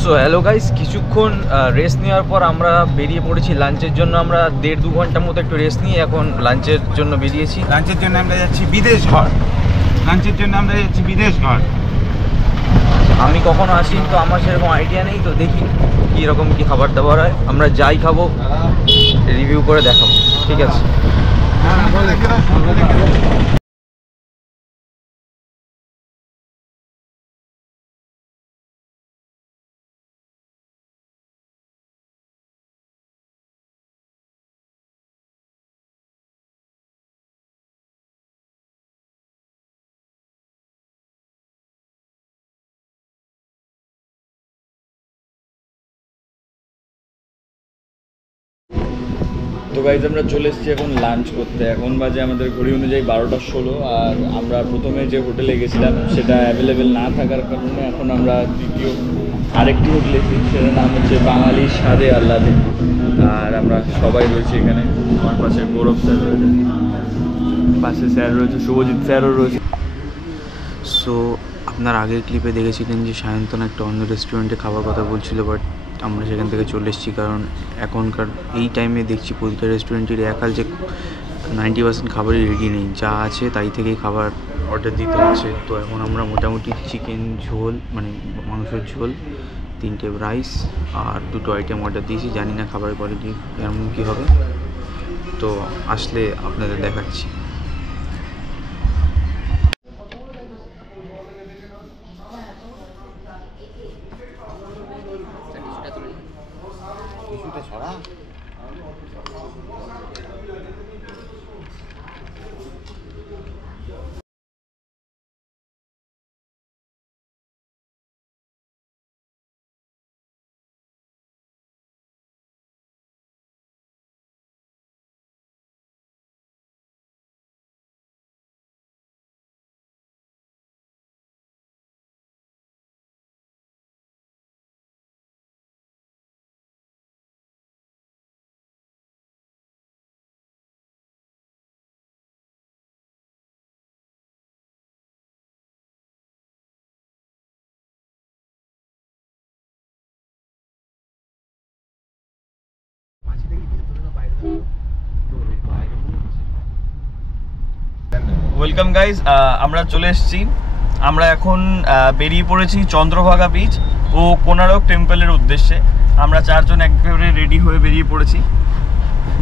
So hello guys, কিছুক্ষণ rest নেওয়ার পর আমরা বেরিয়ে পড়েছি লাঞ্চের জন্য। আমরা 1.5-2 ঘন্টার মতো একটু রেস্ট নিয়ে এখন লাঞ্চের জন্য বেরিয়েছি। লাঞ্চের জন্য আমরা যাচ্ছি বিদেশ ঘর। আমি কখনো আসি তো আমার সেরকম আইডিয়া নেই, তো দেখি কীরকম কী খাবার দাবার হয়। আমরা যাই খাবো রিভিউ করে দেখাবো, ঠিক আছে? তো গাইজ আমরা চলে এসেছি এখন লাঞ্চ করতে। এখন বাজে আমাদের ঘড়ি অনুযায়ী 12:16। আর আমরা প্রথমে যে হোটেলে গেছিলাম সেটা অ্যাভেলেবেল না থাকার কারণে এখন আমরা দ্বিতীয় আরেকটি হোটেলে এসেছি, সেটার নাম হচ্ছে বাঙালি স্বাদে আহ্লাদে। আর আমরা সবাই রয়েছি এখানে। আমার পাশে গৌরব স্যার রয়েছে, পাশে স্যার রয়েছে, শুভজিৎ স্যারও রয়েছে। সো আপনার আগের ক্লিপে দেখেছিলেন যে সায়ন্তন একটা অন্য রেস্টুরেন্টে খাবার কথা বলছিল, বাট আমরা সেখান থেকে চলে এসেছি কারণ এখনকার এই টাইমে দেখছি প্রতিটা রেস্টুরেন্টের একাল যে 90% খাবারই রেডি নেই, যা আছে তাই থেকেই খাবার অর্ডার দিতে হচ্ছে। তো এখন আমরা মোটামুটি চিকেন ঝোল মানে মাংসের ঝোল, 3টে রাইস আর 2টো আইটেম অর্ডার দিয়েছি। জানি না খাবারের কোয়ালিটি কেমন কী হবে, তো আসলে আপনাদের দেখাচ্ছি। ওয়েলকাম গাইজ, আমরা চলে এসেছি। আমরা এখন বেরিয়ে পড়েছি চন্দ্রভাগা বিচ ও কোনারক টেম্পলের উদ্দেশ্যে। আমরা 4 জন একেবারে রেডি হয়ে বেরিয়ে পড়েছি।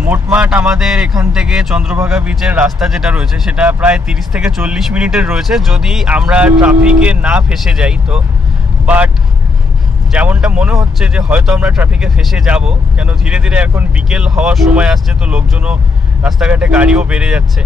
মোটমাট আমাদের এখান থেকে চন্দ্রভাগা বিচের রাস্তা যেটা রয়েছে সেটা প্রায় 30 থেকে 40 মিনিটের রয়েছে, যদি আমরা ট্রাফিকে না ফেসে যাই তো। বাট যেমনটা মনে হচ্ছে যে হয়তো আমরা ট্রাফিকে ফেসে যাব, কেন ধীরে ধীরে এখন বিকেল হওয়ার সময় আসছে, তো লোকজনও রাস্তাঘাটে গাড়িও বেড়ে যাচ্ছে।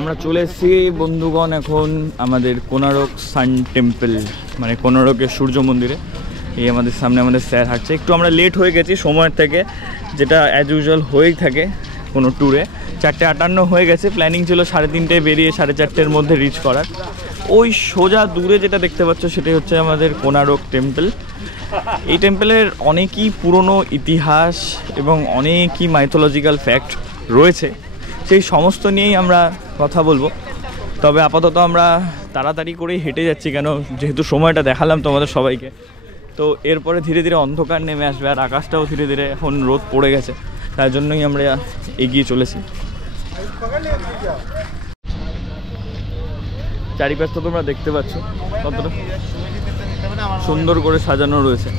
আমরা চলে এসেছি বন্ধুগণ এখন আমাদের কোনারক সান টেম্পল মানে কোনারকের সূর্য মন্দিরে। এই আমাদের সামনে আমাদের স্যার হাঁটছে। একটু আমরা লেট হয়ে গেছি সময়ের থেকে, যেটা অ্যাজ ইউজুয়াল হয়েই থাকে কোনো ট্যুরে। 4:58 হয়ে গেছে, প্ল্যানিং ছিল 3:30টায় বেরিয়ে 4:30টার মধ্যে রিচ করার। ওই সোজা দূরে যেটা দেখতে পাচ্ছ সেটাই হচ্ছে আমাদের কোনারক টেম্পল। এই টেম্পলের অনেকই পুরনো ইতিহাস এবং অনেকই মাইথোলজিক্যাল ফ্যাক্ট রয়েছে, সেই সমস্ত নিয়েই আমরা কথা বলবো। তবে আপাতত আমরা তাড়াতাড়ি করেই হেঁটে যাচ্ছি, কেন যেহেতু সময়টা দেখালাম তোমাদের সবাইকে, তো এরপরে ধীরে ধীরে অন্ধকার নেমে আসবে আর আকাশটাও ধীরে ধীরে এখন রোদ পড়ে গেছে, তার জন্যই আমরা এগিয়ে চলেছি। চারিপাশটা তোমরা দেখতে পাচ্ছ কতটা সুন্দর করে সাজানো রয়েছে,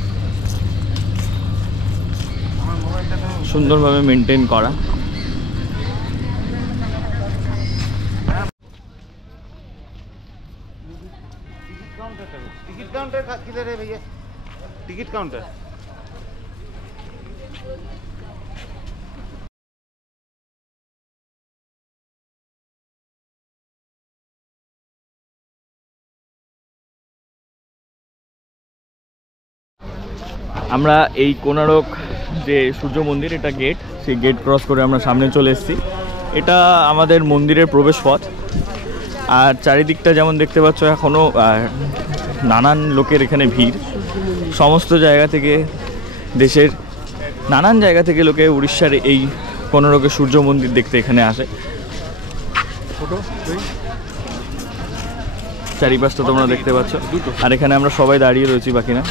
সুন্দরভাবে মেনটেন করা। भैया टिकट काउंटर আমরা এই কোনারক যে সূর্য মন্দির, এটা গেট, সেই গেট ক্রস করে আমরা সামনে চলে এসেছি। এটা আমাদের মন্দিরের প্রবেশ পথ। আর চারিদিকটা যেমন দেখতে পাচ্ছ এখনও নানান লোকের এখানে ভিড়। সমস্ত জায়গা থেকে, দেশের নানান জায়গা থেকে লোকে উড়িষ্যার এই কোনারকের সূর্য মন্দির দেখতে এখানে আসে। চারিপাশটা তোমরা দেখতে পাচ্ছ। আর এখানে আমরা সবাই দাঁড়িয়ে রয়েছি, বাকি না।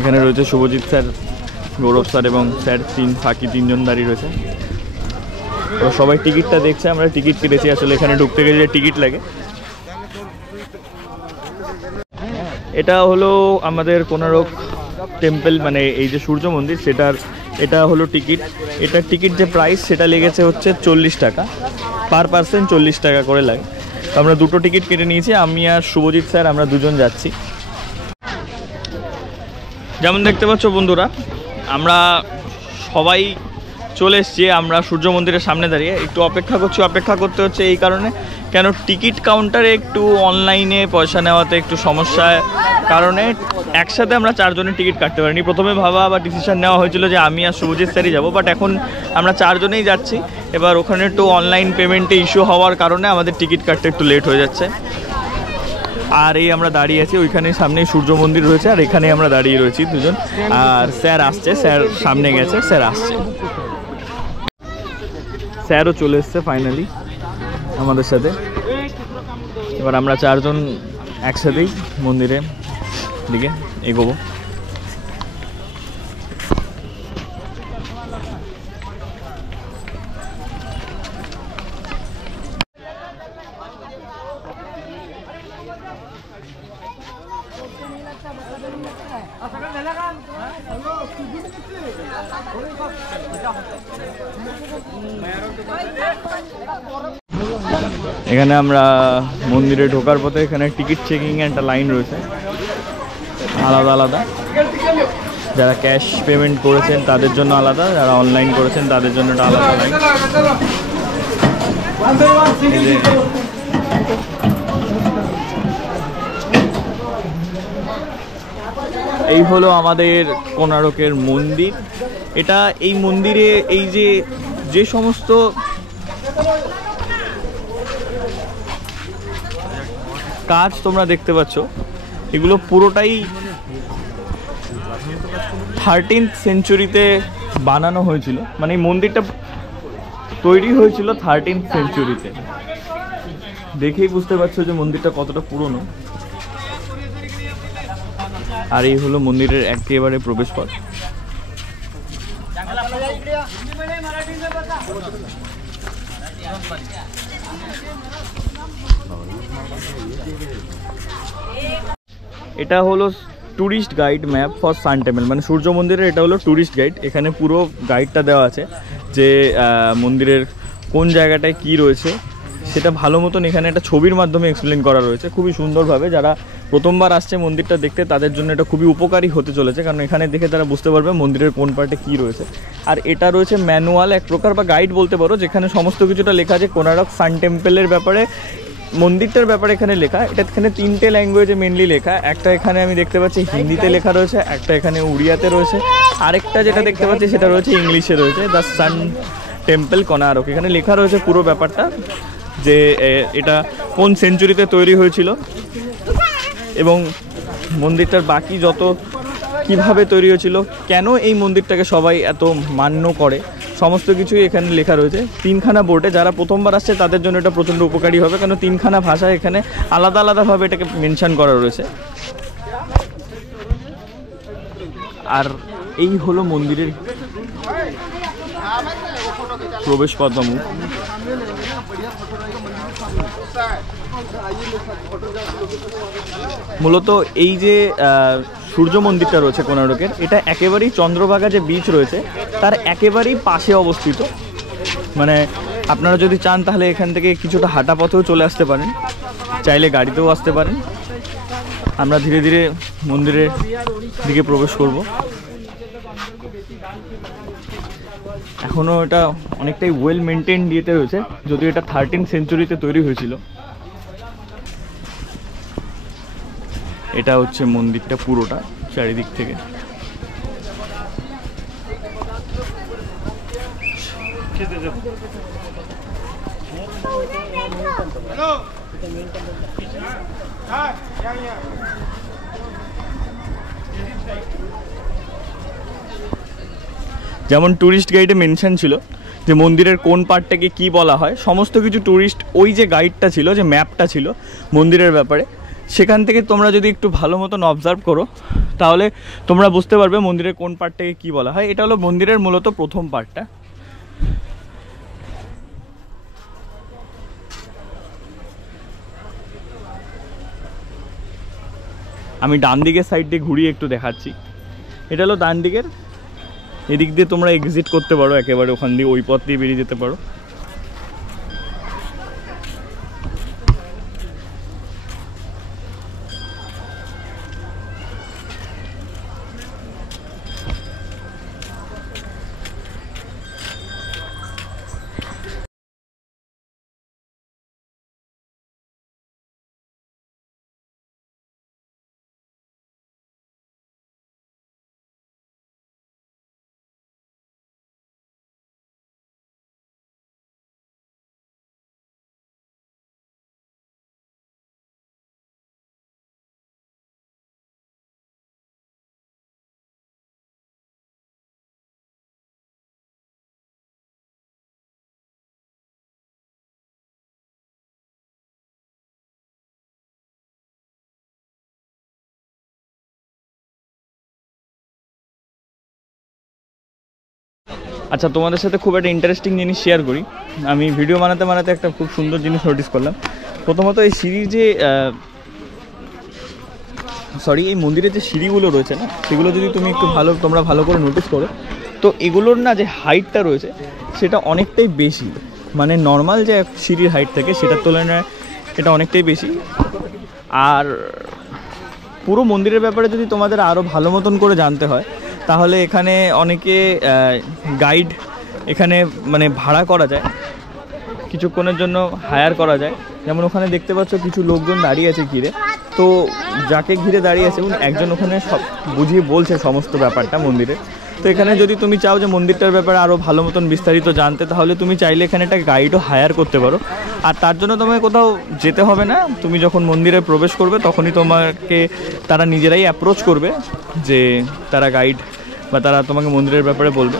এখানে রয়েছে শুভজিৎ স্যার, গৌরব স্যার এবং স্যার, বাকি তিনজন দাঁড়িয়ে রয়েছে। তো সবাই টিকিটটা দেখছে, আমরা টিকিট কেটেছি। আসলে এখানে ঢুকতে গেলে টিকিট লাগে। এটা হলো আমাদের কোনারক টেম্পল, মানে এই যে সূর্য মন্দির, সেটার এটা হলো টিকিট। এটার টিকিট যে প্রাইস সেটা লেগেছে হচ্ছে 40 টাকা, পার পার্সন 40 টাকা করে লাগে। তো আমরা দুটো টিকিট কেটে নিয়েছি, আমি আর শুভজিৎ স্যার, আমরা দুজন যাচ্ছি। যেমন দেখতে পাচ্ছ বন্ধুরা, আমরা সবাই চলে এসেছি। আমরা সূর্য মন্দিরের সামনে দাঁড়িয়ে একটু অপেক্ষা করছি। অপেক্ষা করতে হচ্ছে এই কারণে, কেন টিকিট কাউন্টারে একটু অনলাইনে পয়সা নেওয়াতে একটু সমস্যার কারণে একসাথে আমরা 4 জনের টিকিট কাটতে পারিনি। প্রথমে ভাবা বা ডিসিশন নেওয়া হয়েছিল যে আমি আর শুভজিৎ স্যারই যাবো, বাট এখন আমরা 4 জনেই যাচ্ছি। এবার ওখানে একটু অনলাইন পেমেন্টে ইস্যু হওয়ার কারণে আমাদের টিকিট কাটতে একটু লেট হয়ে যাচ্ছে। আর এই আমরা দাঁড়িয়ে আছি, ওইখানে সামনেই সূর্য মন্দির রয়েছে, আর এখানে আমরা দাঁড়িয়ে রয়েছি দুজন। আর স্যার আসছে, স্যার সামনে গেছে, স্যার আসছে। স্যারও চলে এসছে ফাইনালি আমাদের সাথে। এবার আমরা 4 জন একসাথেই মন্দিরের দিকে এগোবো। এখানে আমরা মন্দিরে ঢোকার পথে এখানে টিকিট চেকিং এর একটা লাইন রয়েছে আলাদা আলাদা। যারা ক্যাশ পেমেন্ট করেছেন তাদের জন্য আলাদা, যারা অনলাইন করেছেন তাদের জন্য একটা আলাদা লাইন। এই হলো আমাদের কোনারকের মন্দির। এটা এই মন্দিরে এই যে সমস্ত কাজ তোমরা দেখতে পাচ্ছ, এগুলো পুরোটাই 13th সেঞ্চুরিতে বানানো হয়েছিল। মানে এই মন্দিরটা তৈরি হয়েছিল 13th সেঞ্চুরিতে। দেখেই বুঝতে পারছো যে মন্দিরটা কতটা পুরনো। আর এই হলো মন্দিরের একেবারে প্রবেশ পথ। এটা হলো tourist guide map for sun temple, মানে সূর্য মন্দিরের এটা হলো ট্যুরিস্ট গাইড। এখানে পুরো গাইডটা দেওয়া আছে যে মন্দিরের কোন জায়গাটায় কি রয়েছে সেটা ভালো মতন এখানে একটা ছবির মাধ্যমে এক্সপ্লেন করা রয়েছে খুবই সুন্দরভাবে। যারা প্রথমবার আসছে মন্দিরটা দেখতে তাদের জন্য এটা খুবই উপকারী হতে চলেছে, কারণ এখানে দেখে তারা বুঝতে পারবে মন্দিরের কোন পার্টে কী রয়েছে। আর এটা রয়েছে ম্যানুয়াল এক প্রকার বা গাইড বলতে পারো, যেখানে সমস্ত কিছুটা লেখা আছে কোনারক সান টেম্পলের ব্যাপারে, মন্দিরটার ব্যাপারে এখানে লেখা। এটা এখানে 3টে ল্যাঙ্গুয়েজে মেনলি লেখা। একটা এখানে আমি দেখতে পাচ্ছি হিন্দিতে লেখা রয়েছে, একটা এখানে উড়িয়াতে রয়েছে, আরেকটা যেটা দেখতে পাচ্ছি সেটা রয়েছে ইংলিশে রয়েছে, দ্য সান টেম্পল কোনারক। এখানে লেখা রয়েছে পুরো ব্যাপারটা, যে এটা কোন সেঞ্চুরিতে তৈরি হয়েছিল এবং মন্দিরটার বাকি যত কিভাবে তৈরি হয়েছিল, কেন এই মন্দিরটাকে সবাই এত মান্য করে, সমস্ত কিছুই এখানে লেখা রয়েছে 3খানা বোর্ডে। যারা প্রথমবার আসছে তাদের জন্য এটা প্রচণ্ড উপকারী হবে, কারণ 3খানা ভাষা এখানে আলাদা আলাদাভাবে এটাকে মেনশন করা রয়েছে। আর এই হলো মন্দিরের প্রবেশ পথ। মূলত এই যে সূর্য মন্দিরটা রয়েছে কোনারকের, এটা একেবারেই চন্দ্রভাগা যে বিচ রয়েছে তার একেবারেই পাশে অবস্থিত। মানে আপনারা যদি চান তাহলে এখান থেকে কিছুটা হাঁটা পথেও চলে আসতে পারেন, চাইলে গাড়িতেও আসতে পারেন। আমরা ধীরে ধীরে মন্দিরের দিকে প্রবেশ করব। এখনও এটা অনেকটাই ওয়েল মেনটেন ইয়েতে রয়েছে, যদিও এটা 13th সেঞ্চুরিতে তৈরি হয়েছিল। এটা হচ্ছে মন্দিরটা পুরোটা চারিদিক থেকে। যেমন ট্যুরিস্ট গাইডে মেনশন ছিল যে মন্দিরের কোন পার্টটাকে কি বলা হয়, সমস্ত কিছু ট্যুরিস্ট ওই যে গাইডটা ছিল, যে ম্যাপটা ছিল মন্দিরের ব্যাপারে, সেখান থেকে তোমরা যদি একটু ভালো মতন অবজার্ভ করো তাহলে তোমরা বুঝতে পারবে মন্দিরের কোন পার্টটাকে কি বলা হয়। এটা হলো মন্দিরের মূলত প্রথম পার্টটা। আমি ডান দিকের সাইড দিয়ে ঘুরিয়ে একটু দেখাচ্ছি। এটা হলো ডান দিকের, এদিক দিয়ে তোমরা এক্সিট করতে পারো, একেবারে ওখান দিয়ে ওই পথ দিয়ে বেরিয়ে যেতে পারো। আচ্ছা, তোমাদের সাথে খুব একটা ইন্টারেস্টিং জিনিস শেয়ার করি। আমি ভিডিও বানাতে বানাতে একটা খুব সুন্দর জিনিস নোটিস করলাম। প্রথমত এই সিঁড়ির যে এই মন্দিরের যে সিঁড়িগুলো রয়েছে না, সেগুলো যদি তুমি একটু তোমরা ভালো করে নোটিস করো, তো এগুলোর না যে হাইটটা রয়েছে সেটা অনেকটাই বেশি, মানে নর্মাল যে সিঁড়ির হাইট থাকে সেটার তুলনায় এটা অনেকটাই বেশি। আর পুরো মন্দিরের ব্যাপারে যদি তোমাদের আরও ভালো মতন করে জানতে হয় তাহলে এখানে অনেকে গাইড এখানে মানে ভাড়া করা যায়, কিছুক্ষণের জন্য হায়ার করা যায়। যেমন ওখানে দেখতে পাচ্ছ কিছু লোকজন দাঁড়িয়ে আছে ঘিরে, তো যাকে ঘিরে দাঁড়িয়ে আছে একজন ওখানে সব বুঝিয়ে বলছে সমস্ত ব্যাপারটা মন্দিরে। তো এখানে যদি তুমি চাও যে মন্দিরটার ব্যাপারে আরও ভালো মতন বিস্তারিত জানতে, তাহলে তুমি চাইলে এখানে একটা গাইডও হায়ার করতে পারো। আর তার জন্য তোমাকে কোথাও যেতে হবে না, তুমি যখন মন্দিরে প্রবেশ করবে তখনই তোমাকে তারা নিজেরাই অ্যাপ্রোচ করবে, যে তারা গাইড বা তারা তোমাকে মন্দিরের ব্যাপারে বলবে।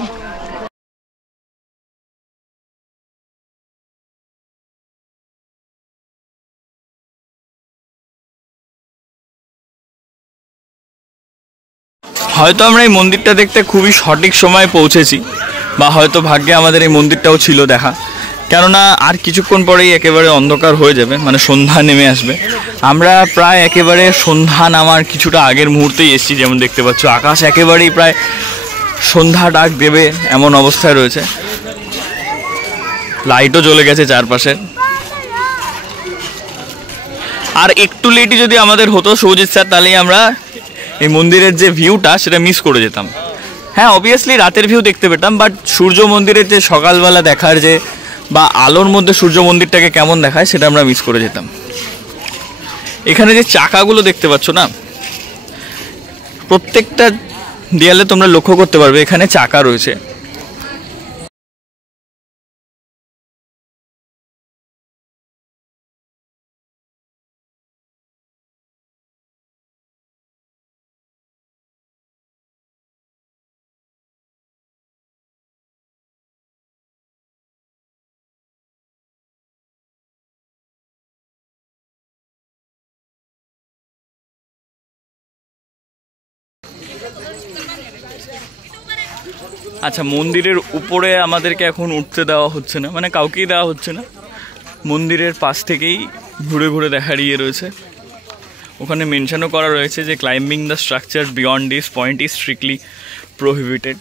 হয়তো আমরা এই মন্দিরটা দেখতে খুবই সঠিক সময়ে পৌঁছেছি, বা হয়তো ভাগ্যে আমাদের এই মন্দিরটাও ছিল দেখা, কেননা আর কিছুক্ষণ পরেই একেবারে অন্ধকার হয়ে যাবে, মানে সন্ধ্যা নেমে আসবে। আমরা প্রায় একেবারে সন্ধ্যা নামার কিছুটা আগের মুহূর্তেই এসেছি। যেমন দেখতে পাচ্ছ আকাশ একেবারেই প্রায় সন্ধ্যা ডাক দেবে এমন অবস্থায় রয়েছে, লাইটও জ্বলে গেছে চারপাশে। আর একটু লেটই যদি আমাদের হতো সৌজিৎ স্যার, তাহলেই আমরা এই মন্দিরের যে ভিউটা সেটা মিস করে যেতাম। হ্যাঁ, অবভিয়াসলি রাতের ভিউ দেখতে পেতাম, বাট সূর্য মন্দিরের যে সকালবেলা দেখার যে বা আলোর মধ্যে সূর্য মন্দিরটাকে কেমন দেখায় সেটা আমরা মিস করে যেতাম। এখানে যে চাকাগুলো দেখতে পাচ্ছ না, প্রত্যেকটা দেয়ালে তোমরা লক্ষ্য করতে পারবে এখানে চাকা রয়েছে। আচ্ছা, মন্দিরের উপরে আমাদেরকে এখন উঠতে দেওয়া হচ্ছে না, মানে কাউকেই দেওয়া হচ্ছে না। মন্দিরের পাশ থেকেই ঘুরে ঘুরে দেখার ইয়ে রয়েছে। ওখানে মেনশনও করা রয়েছে যে climbing the structure beyond this point is strictly prohibited.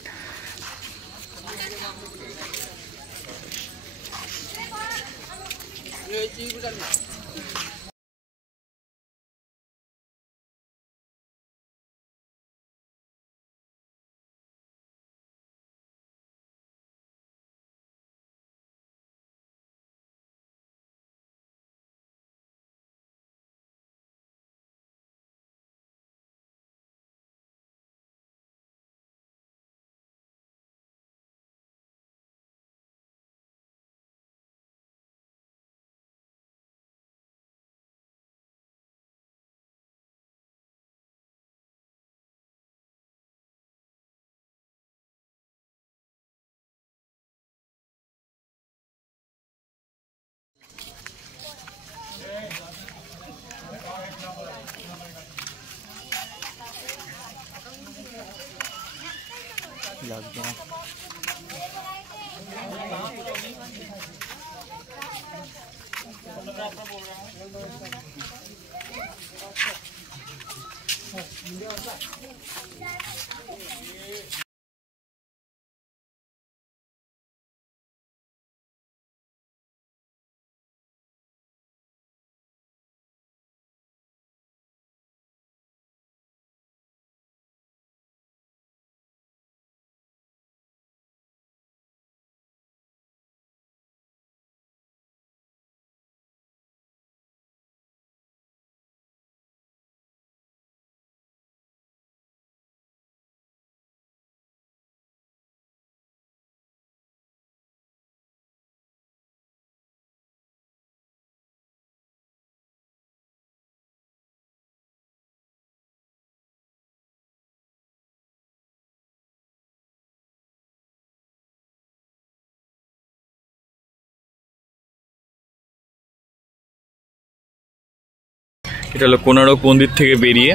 এটা হলো কোনারক মন্দির থেকে বেরিয়ে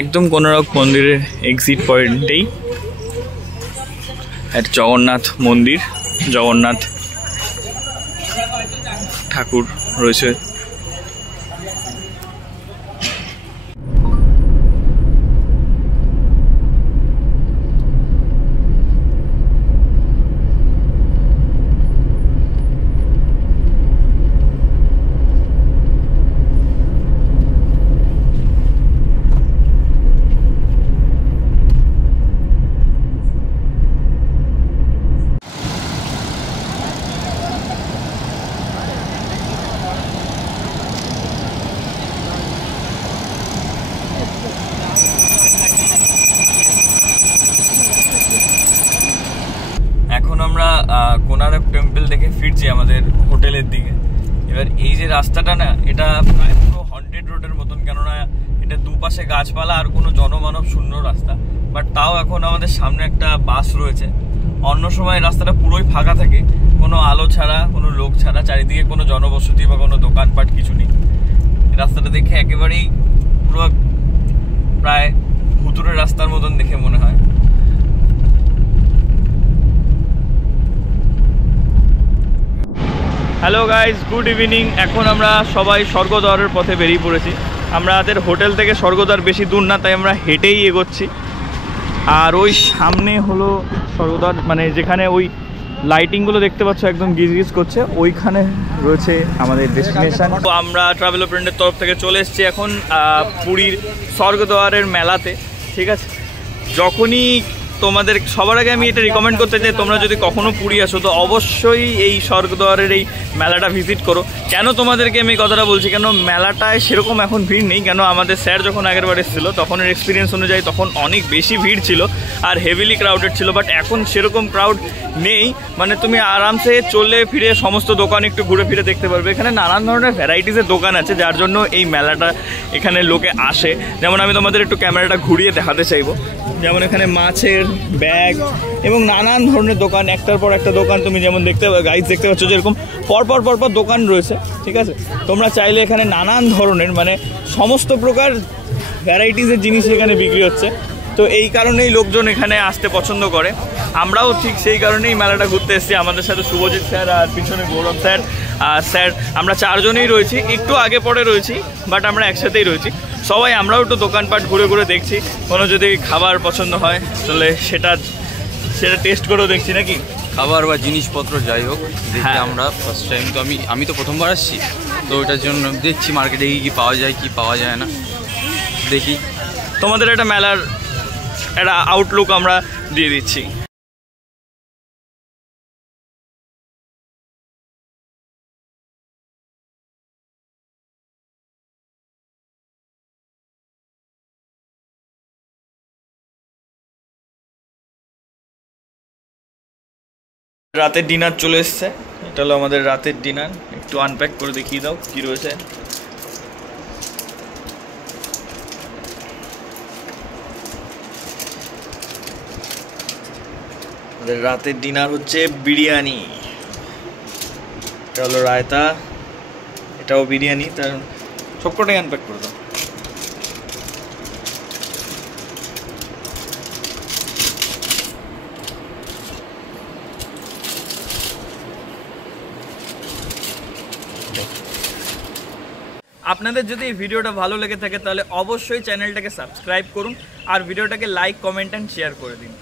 একদম কোনারক মন্দিরের এক্সিট পয়েন্টেই একটা জগন্নাথ মন্দির, জগন্নাথ ঠাকুর রয়েছে। এখন আমরা কোনারক টেম্পল দেখে ফিরছি আমাদের হোটেলের দিকে। এবার এই যে রাস্তাটা না, এটা প্রায় পুরো হন্টেড রোডের মতন, কেননা এটা দুপাশে গাছপালা আর কোনো জনমানব শূন্য রাস্তা। বাট তাও এখন আমাদের সামনে একটা বাস রয়েছে। অন্য সময় রাস্তাটা পুরোই ফাঁকা থাকে, কোনো আলো ছাড়া, কোনো লোক ছাড়া, চারিদিকে কোনো জনবসতি বা কোনো দোকানপাট কিছু নেই। রাস্তাটা দেখে একেবারেই পুরো প্রায় ভুতুড়ে রাস্তার মতন দেখে মনে হয়। Hello guys, good evening. এখন আমরা সবাই স্বর্গদ্বারের পথে বেরিয়ে পড়েছি। আমাদের হোটেল থেকে স্বর্গদ্বার বেশি দূর না, তাই আমরা হেঁটেই এগোচ্ছি। আর ওই সামনে হলো স্বর্গদ্বার, মানে যেখানে ওই লাইটিংগুলো দেখতে পাচ্ছ একদম গিজগিজ করছে, ওইখানে রয়েছে আমাদের ডেস্টিনেশন। তো আমরা ট্রাভেল ফ্রেন্ডের তরফ থেকে চলে এসেছি এখন পুরীর স্বর্গদ্বারের মেলাতে। ঠিক আছে, যখনই তোমাদের সবার আগে আমি এটা রিকমেন্ড করতে চাই, তোমরা যদি কখনো পুরী আসো তো অবশ্যই এই স্বর্গদ্বারের এই মেলাটা ভিজিট করো। কেন তোমাদেরকে আমি কথাটা বলছি, কেন মেলাটায় সেরকম এখন ভিড় নেই। কেন আমাদের স্যার যখন আগের বার এসেছিলো তখনের এক্সপিরিয়েন্স অনুযায়ী তখন অনেক বেশি ভিড় ছিল আর হেভিলি ক্রাউডেড ছিল। বাট এখন সেরকম ক্রাউড নেই, মানে তুমি আরামসে চলে ফিরে সমস্ত দোকান একটু ঘুরে ফিরে দেখতে পারবে। এখানে নানান ধরনের ভ্যারাইটিসের দোকান আছে, যার জন্য এই মেলাটা এখানে লোকে আসে। যেমন আমি তোমাদের একটু ক্যামেরাটা ঘুরিয়ে দেখাতে চাইবো। যেমন এখানে মাছের ব্যাগ এবং নানান ধরনের দোকান, একটার পর একটা দোকান তুমি যেমন গাইজ দেখতে পাচ্ছ, যেরকম পরপর দোকান রয়েছে। ঠিক আছে, তোমরা চাইলে এখানে নানান ধরনের মানে সমস্ত প্রকার ভ্যারাইটিসের জিনিস এখানে বিক্রি হচ্ছে। তো এই কারণেই লোকজন এখানে আসতে পছন্দ করে। আমরাও ঠিক সেই কারণেই মেলাটা ঘুরতে এসেছি। আমাদের সাথে শুভজিৎ স্যার আর পিছনে গৌরব স্যার আর স্যার, আমরা চারজনেই রয়েছি, একটু আগে পরে রয়েছি, বাট আমরা একসাথেই রয়েছি সবাই। আমরাও একটু দোকানপাট ঘুরে ঘুরে দেখছি, কোনো যদি খাবার পছন্দ হয় তাহলে সেটা টেস্ট করেও দেখছি নাকি, খাবার বা জিনিসপত্র যাই হোক দেখি। আমরা ফার্স্ট টাইম তো আমি তো প্রথমবার আসছি, তো ওটার জন্য দেখছি মার্কেটে কী পাওয়া যায় কি পাওয়া যায় না দেখি। তোমাদের একটা মেলার একটা আউটলুক আমরা দিয়ে দিচ্ছি। রাতের ডিনার চলে এসছে, এটা হলো আমাদের রাতের ডিনার। একটু আনপ্যাক করে দেখিয়ে দাও কি রয়েছে। আমাদের রাতের ডিনার হচ্ছে বিরিয়ানি, এটা হলো রায়তা, এটাও বিরিয়ানি। তার সবকটাই আনপ্যাক করে দাও। আপনাদের যদি এই ভিডিওটা ভালো লেগে থাকে তাহলে অবশ্যই চ্যানেলটাকে সাবস্ক্রাইব করুন আর ভিডিওটাকে লাইক, কমেন্ট অ্যান্ড শেয়ার করে দিন।